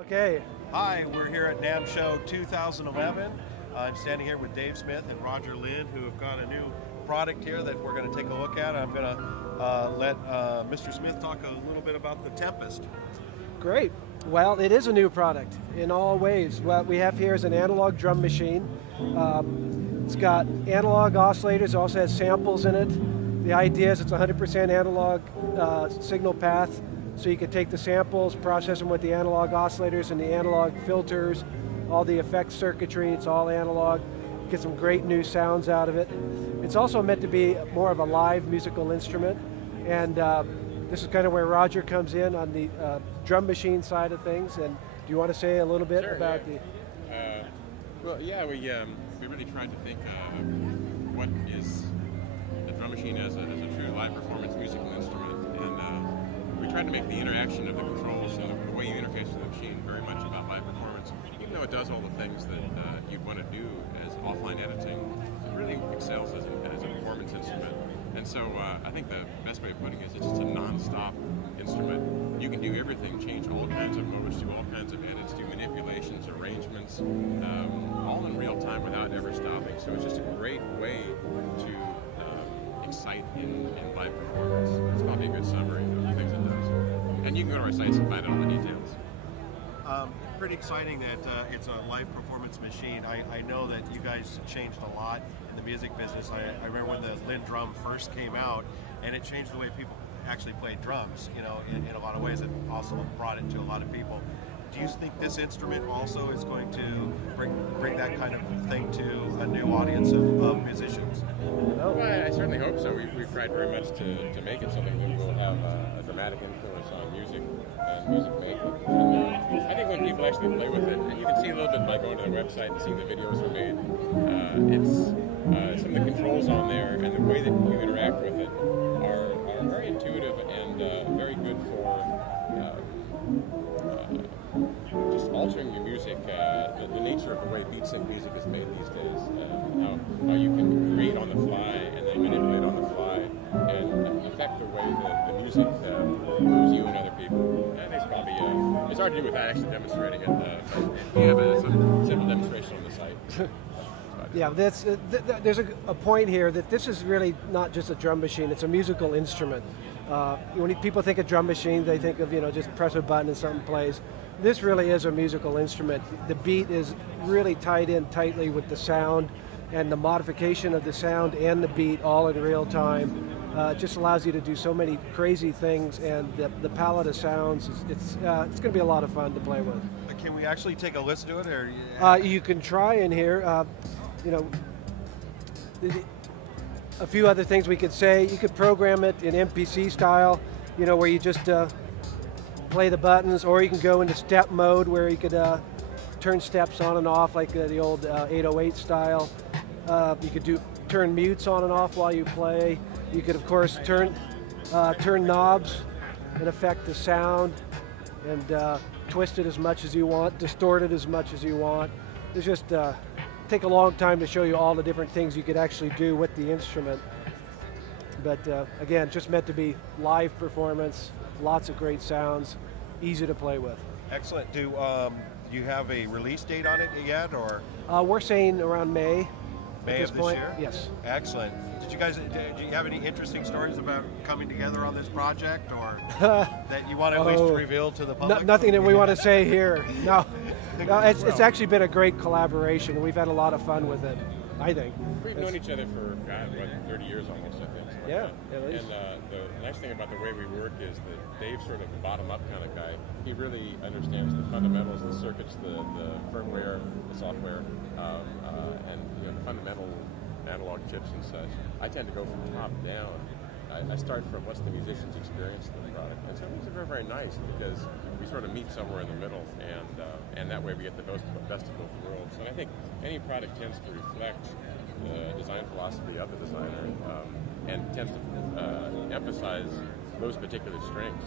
Okay. Hi, we're here at Namm Show 2011. I'm standing here with Dave Smith and Roger Linn, who have got a new product here that we're going to take a look at. I'm going to let Mr. Smith talk a little bit about the Tempest. Great. Well, it is a new product in all ways. What we have here is an analog drum machine. It's got analog oscillators, also has samples in it. The idea is it's 100% analog signal path, so you can take the samples, process them with the analog oscillators and the analog filters, all the effects circuitry, it's all analog. Get some great new sounds out of it. It's also meant to be more of a live musical instrument, and this is kind of where Roger comes in on the drum machine side of things. And do you want to say a little bit about the... Well, yeah, we really tried to think of what is the drum machine as a true live performance musical instrument, and we tried to make the interaction of the controls and the way you interface with the machine very much about live performance. Even though it does all the things that you'd want to do as offline editing, it really excels as a performance instrument. And so I think the best way of putting it is it's just a non-stop instrument. You can do everything, change all kinds of modes, do all kinds of edits, do manipulations, arrangements, all in real time without ever stopping. So it's just a great way to excite in live performance. It's probably a good summary of the things it does. And you can go to our sites and find out all the details. Pretty exciting that it's a live performance machine. I know that you guys changed a lot in the music business. I remember when the Linn drum first came out, and it changed the way people actually played drums, you know, in a lot of ways. It also brought it to a lot of people. Do you think this instrument also is going to bring that kind of thing to a new audience of musicians? Well, I certainly hope so. We've tried very much to make it something that will have a dramatic influence on music and music making. And I think when people actually play with it, and you can see a little bit by going to the website and seeing the videos we made, it's some of the controls on there and the way that you interact with it are very intuitive and very good for just altering your music, the nature of the way beat sync music is made these days, how you can create on the fly and then manipulate on the fly and affect the way that the music moves you and other people. And it's hard to do without actually demonstrating it. We have a simple demonstration on the site. Yeah, there's a point here that this is really not just a drum machine, it's a musical instrument. When people think of drum machine, they think of, just press a button and something plays. This really is a musical instrument. The beat is really tied in tightly with the sound, and the modification of the sound and the beat all in real time. It just allows you to do so many crazy things, and the palette of sounds, it's going to be a lot of fun to play with. Can we actually take a listen to it? Or you can try in here. A few other things we could say. You could program it in MPC style, where you just play the buttons, or you can go into step mode where you could turn steps on and off like the old 808 style. You could turn mutes on and off while you play. You could, of course, turn knobs and affect the sound, and twist it as much as you want, distort it as much as you want. It's just take a long time to show you all the different things you could actually do with the instrument. But again, just meant to be live performance, lots of great sounds, easy to play with. Excellent. Do you have a release date on it yet, or? We're saying around May. May of this year? Yes. Excellent. Do you have any interesting stories about coming together on this project, or that you want to at least reveal to the public? Nothing that we want to say here. No, it's actually been a great collaboration. We've had a lot of fun with it, I think. We've known each other for, 30 years almost, I think. Yeah, at least. And the nice thing about the way we work is that Dave's sort of the bottom-up kind of guy. He really understands the fundamentals, the circuits, the firmware, the software, and the fundamental analog chips and such. I tend to go from top down. I start from what's the musician's experience of the product. And some things are very, very nice because we sort of meet somewhere in the middle, and that way we get the best of both worlds. And I think any product tends to reflect the design philosophy of the designer and tends to emphasize those particular strengths.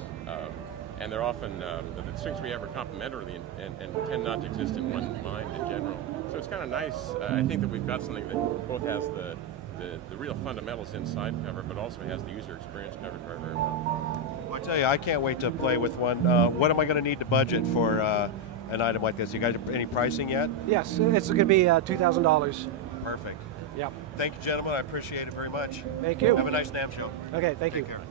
And they're often, the strengths we have are complementary and tend not to exist in one mind in general. So it's kind of nice. I think that we've got something that both has the real fundamentals inside covered, but also has the user experience covered very, very well. Well, I tell you, I can't wait to play with one. What am I going to need to budget for an item like this? You guys any pricing yet? Yes, it's going to be $2,000. Perfect. Yeah. Thank you, gentlemen. I appreciate it very much. Thank you. Have a nice Namm show. Okay, thank you. Take care.